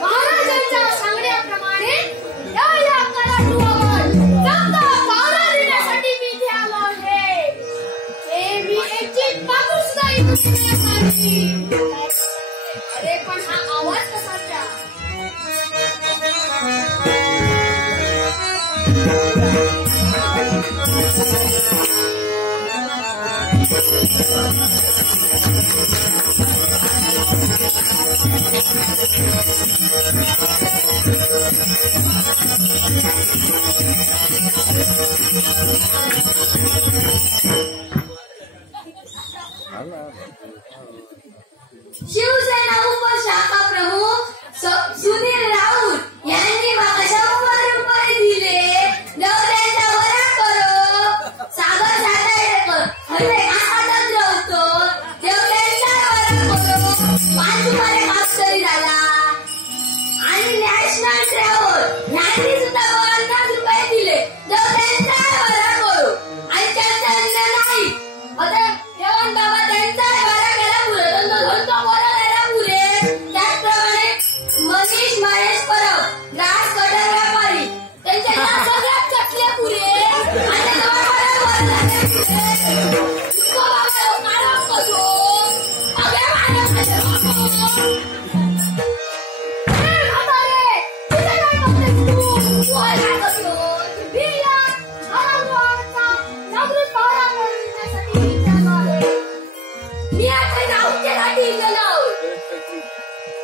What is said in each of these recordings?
महाराजांच्या सांगण्याप्रमाणे या कलाटुवावर चांगला पावला देण्यासाठी मी इथे आलो आहे. हे मी एकचित पाकून सुद्धा इथून देण्यासाठी. अरे पण हा आवाज कसाचा? शिवसेना उपशाखा प्रमुख सुनील राऊत यांनी मला 100 रुपये दिले. देव त्यांचा बरा करो. सागर सातायकर हल्ले हातात राहतो. देव त्यांचा बरा करो. 5 रुपये माफ तरी झाला. आणि नॅशनल ट्रॅव्हल यांनी सुद्धा 50 रुपये दिले. देव त्यांचा बरा करो. आणि त्यांचा नाही आता देवान बाबा त्यांचा बरा केला पुरे. धंदा बरा केला पुरे. त्याचप्रमाणे मनीष महेश परब ग्रास कटर व्यापारी त्यांच्या सगळ्यात चटल्या पुरे. आणि बरा झाले पुरे. इतकं बाबा काढा कसो अगे माझ्या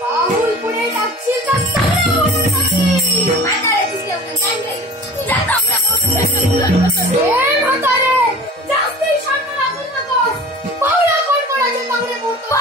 पाऊल पुढे टाकशील का म्हातारे जास्त शांत लागू नको. पाहुणा कोण कोणाचे चांगले बोलतो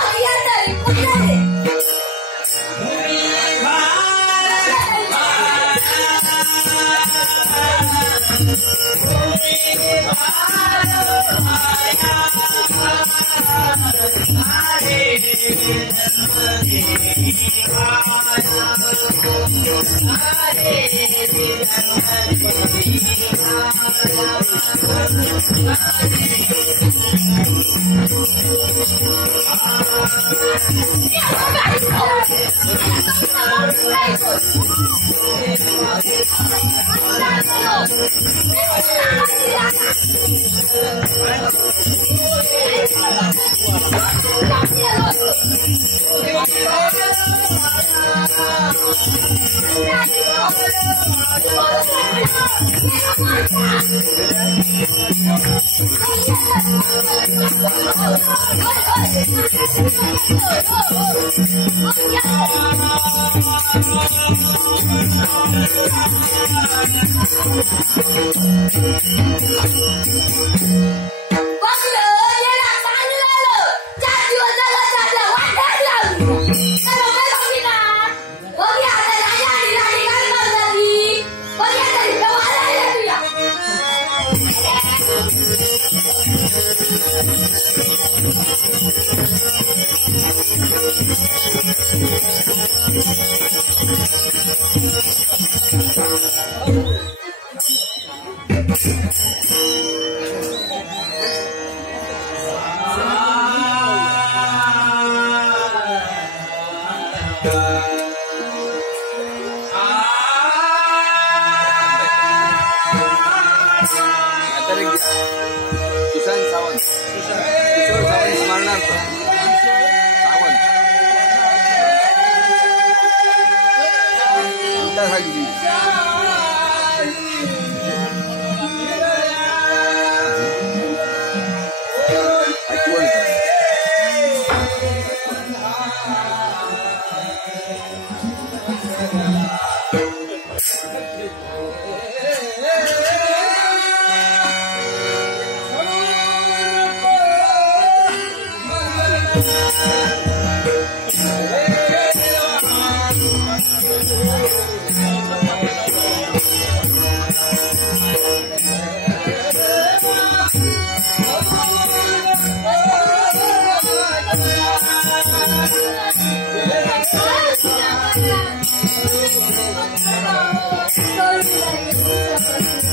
Sorry,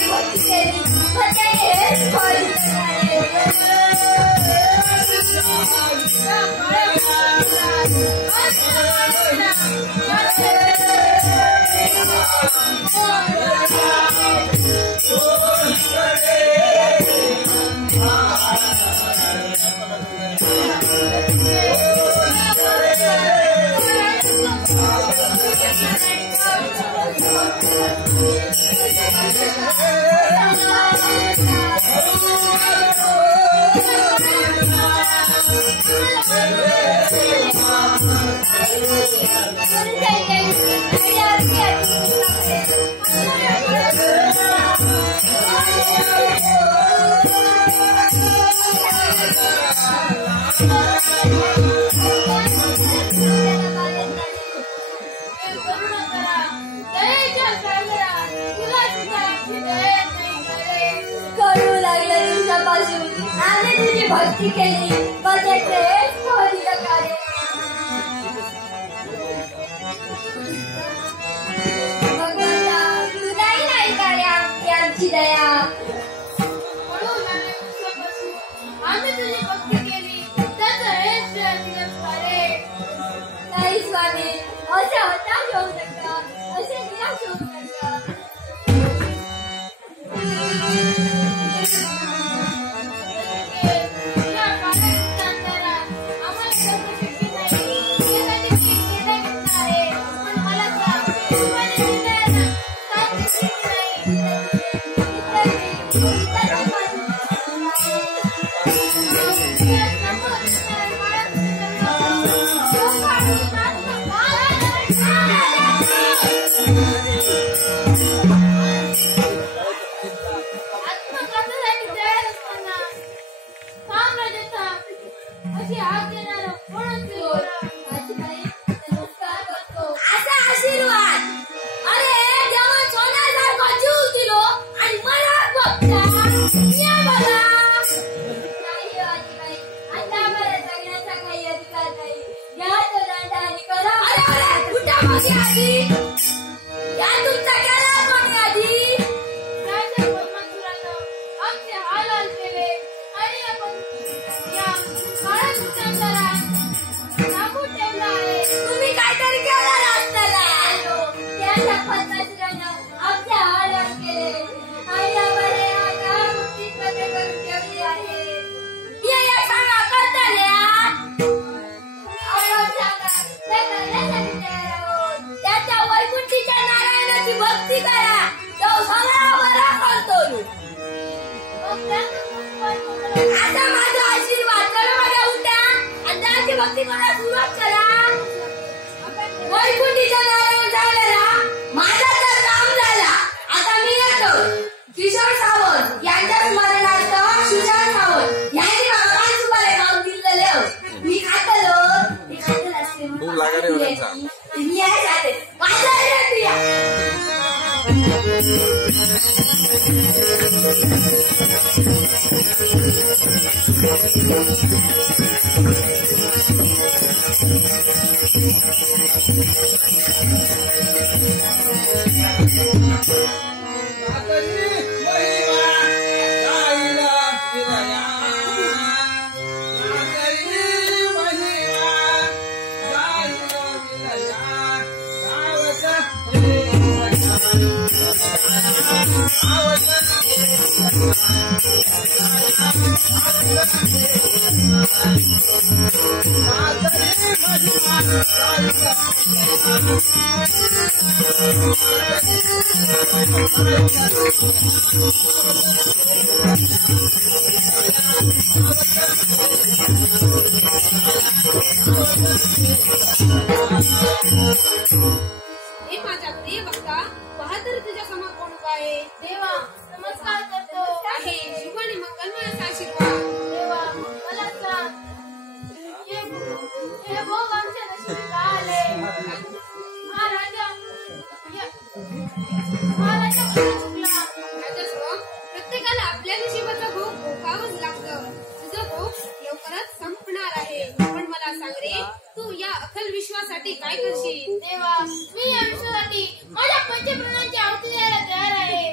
देवाची भक्ती केली मग त्याने हेच फळ आम्ही तुझी भक्ती केली मग त्याचे हेच फळ दिलं का रे? भगवंता तुलाही नाही का रे आमची दया? आम्ही तुझी भक्ती केली त्याचं हेच फळ दिलं का रे? नाही स्वामी, असे हताश होऊ नका, असे निराश होऊ नका. भक्ती करायला सुरुवात करा. वैकुंठीच्या नारायण झालेला माझा तर काम झाला. आता मी येतो. किशोर सावंत यांच्या स्मरणार्थ सुशांत सावंत यांनी मला 5 रुपये गाव दिलेले. मी खातलो असते मी आहे जाते माझा माझा प्रिय भक्ता बहादूर तुझ्या समोर कोण काय? देवा नमस्कार करतो आहे. शुभ आणि मंगलमय असा आशीर्वाद. देवा मला सांग हे भोग आमच्या नशिबी का आले? महाराजा चुकला. प्रत्येकाला आपल्या नशिबाचा भोग भोगावंच लागतं. तुझं भोग लवकरच संपणार आहे. पण मला सांग रे, तू या अखल विश्वासाठी काय करशील? देवा मी या विश्वासाठी माझ्या पंचप्राणांची आहुती द्यायला तयार आहे.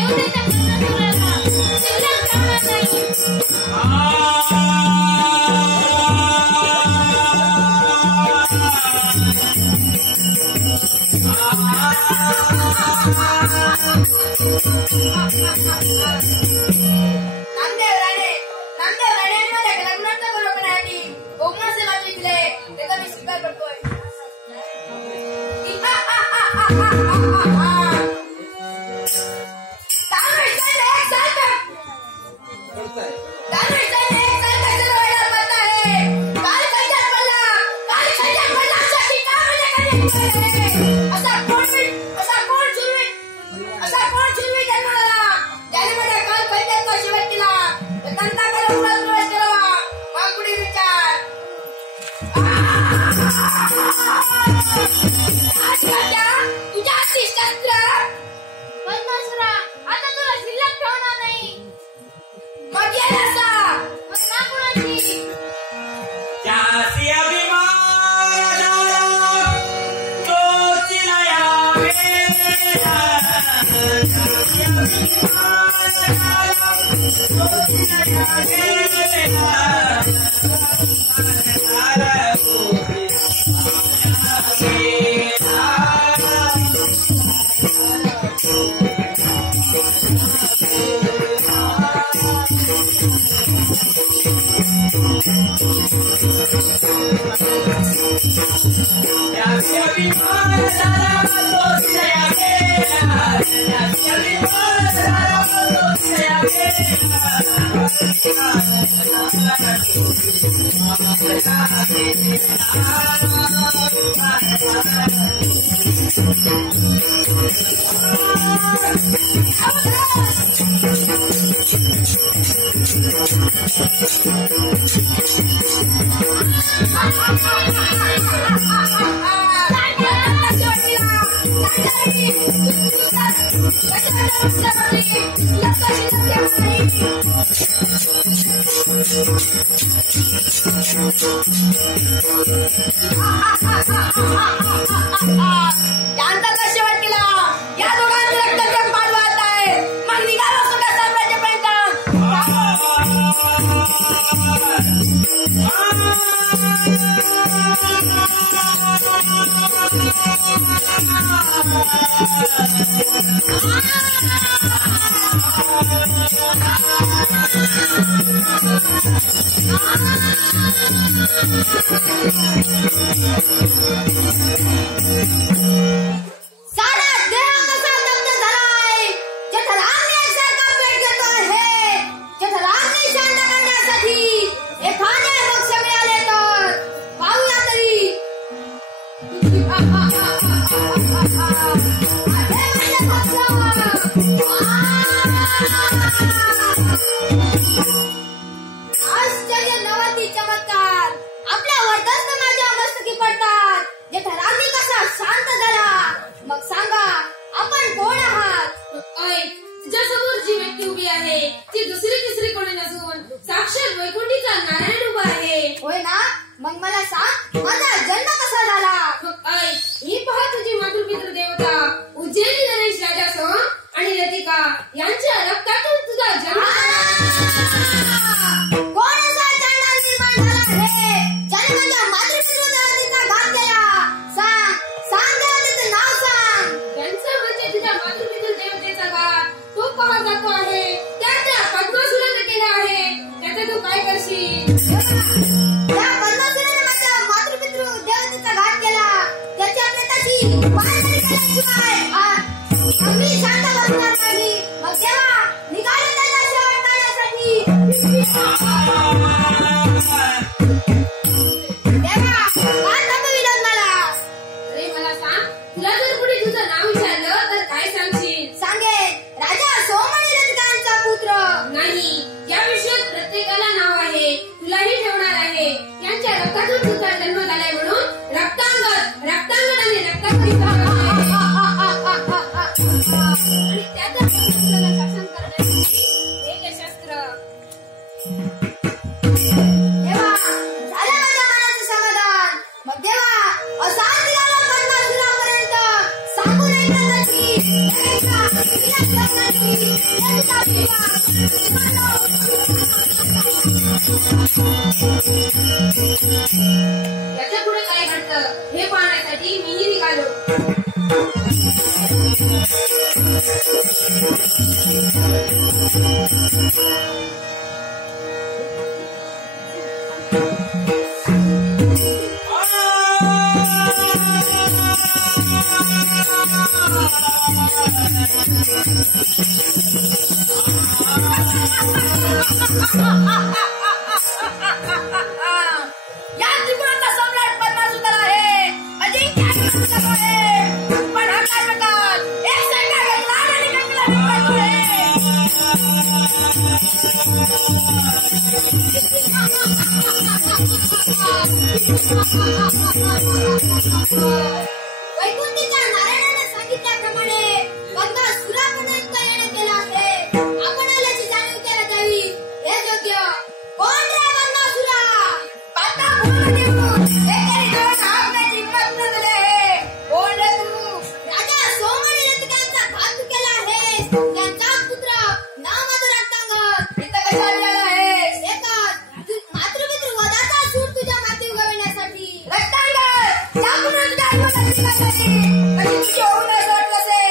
देवतेच्या पद्मासुराला शिल्लक ठेवणार नाही. नामदेव राणे माझ्या लग्नाचं बरोबर आहे. गोमासे मागितले त्याचा मी स्वीकार करतोय. तुझ्या शस्त्र पद्मासुरा आता तुला शिल्लक ठेवणार नाही. मग यायला सांग. मग ना कुणाची त्यासी अभिमान झाला तोची नया वेला. त्यासी अभिमान झाला तोची नया वेला. यांचा शेवटला या दोघांचं रक्ताचं पाठ वाहत आहे. मग निघाला सुद्धा साम्राज्यापर्यंत. सारा देह कसा दग्ध झालाय. जठराग्नी एकसारखा पेट घेतो आहे. जठराग्नी शांत करण्यासाठी एखादे मोक्ष मिळाले तर पाहूया तरी. आश्चर्य नवती चमत्कार आपल्या वर्धस्त माझ्या मस्तकी पडतात. जठराग्नी कसा शांत झाला. मग सांगा आपण कोण आहात. ऐ तुझ्यासमोर जी व्यक्ती उभी आहे ती दुसरी तिसरी कोणी नसून साक्षात वैकुंठीचा नारायण उभा आहे. होय ना. मग मला सांग माझा जन्म कसा झाला. मग ऐ ही पहा तुझी मातृपितृ देवता उज्जैनी नरेश राजा सोम आणि रतिका यांच्या रक्तातून तुझा जन्म झाला. कोण असा चंडाल निर्माण झाला आहे ज्याने माझ्या मातृपितृ देवतेचा घात केला. सांग देवतेचं नाव सांग. त्यांचा म्हणजे तुझ्या मातृपितृ देवतेचा घात तो पहा जातो आहे त्या पद्मासुराने केला आहे. त्याचा तू काय करशील. त्या पद्मासुराने माझ्या मातृपितृ देवतेचा घात केला. त्याच्या प्रेताची पायघडी केल्याशिवाय आम्ही शांत बसणार नाही. मग तेव्हा निघाले त्याचा शेवट करण्यासाठी. तेव्हा काय थांबविलं मला. अरे मला सांग तुला जर कुणी तुझं नाव विचारलं तर काय सांगशील. सांगेन राजा सोम आणि रतिकांचा पुत्र. नाही या विषयात प्रत्येकाला नाव आहे. तुलाही ठेवणार आहे. यांच्या रक्तातून तुझा जन्म झालाय म्हणून रक्तांगद आणि रक्तापरिवार आणि त्याचा शासन करण्यासाठी एक शस्त्र. देवा झालं माझ्या मनाचं समाधान. मग देवा असा निघाला पद्मासुरापर्यंत सांगून ऐकण्यासाठी याच्या पुढे काय घडतं हे पाहण्यासाठी मीही निघालो. या त्रिपुराचा सम्राट पद्मासुंदर आहे. अजिंक्य आहे. पण हा काय प्रकार? एक सेकंड लाल आणि कंकला वैकुंठीच्या नारायणाने सांगितल्याप्रमाणे गंगासुरापर्यंत येणे केलं आहे. आपण आल्याची जाणीव केला जावी हे योग्य. कोण रे गंगासुरा? पाता बोलून देऊन एकेरी दोन आपल्याची प्रश्न दिले आहे. कोण रे तू? राजा सोमणी रतिकांचा घात केला आहे. त्यांचा पुत्र नामधुर रत्नांगर इथं कशाला आला आहे? एकच मातृपितृ वधाचा सूर तुझ्या माती उगविण्यासाठी. रत्नांगर त्यामुळे तुझ्या आईवडिलांची कशाची कशी तुझी होऊ नये वाटलंसे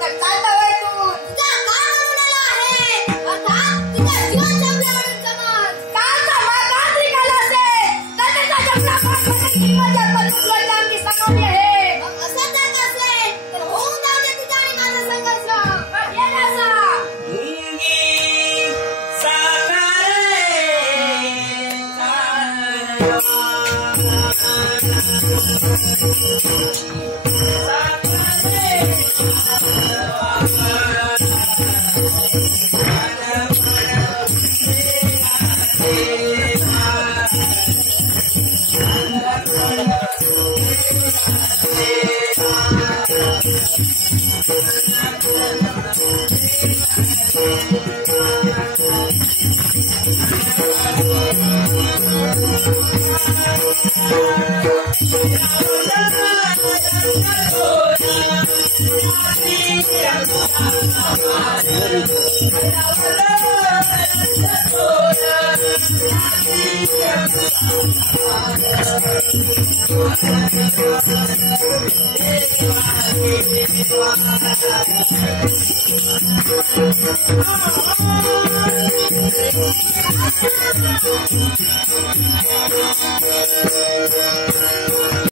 तर काय हवंय तू? तुझा काळ उडाला आहे. अर्थात तुझा जीवन संपल्यावरून समज. कालचा मागास निघाला असेल तर त्याचा जपला पाठवण्याची किंमत आपण तुला चांगली सांगवली आहे. मग असं जर असेल तर होऊन जाऊ दे तुझा आणि माझा संघर्ष. पण ये ना असा. मुंगी साकारे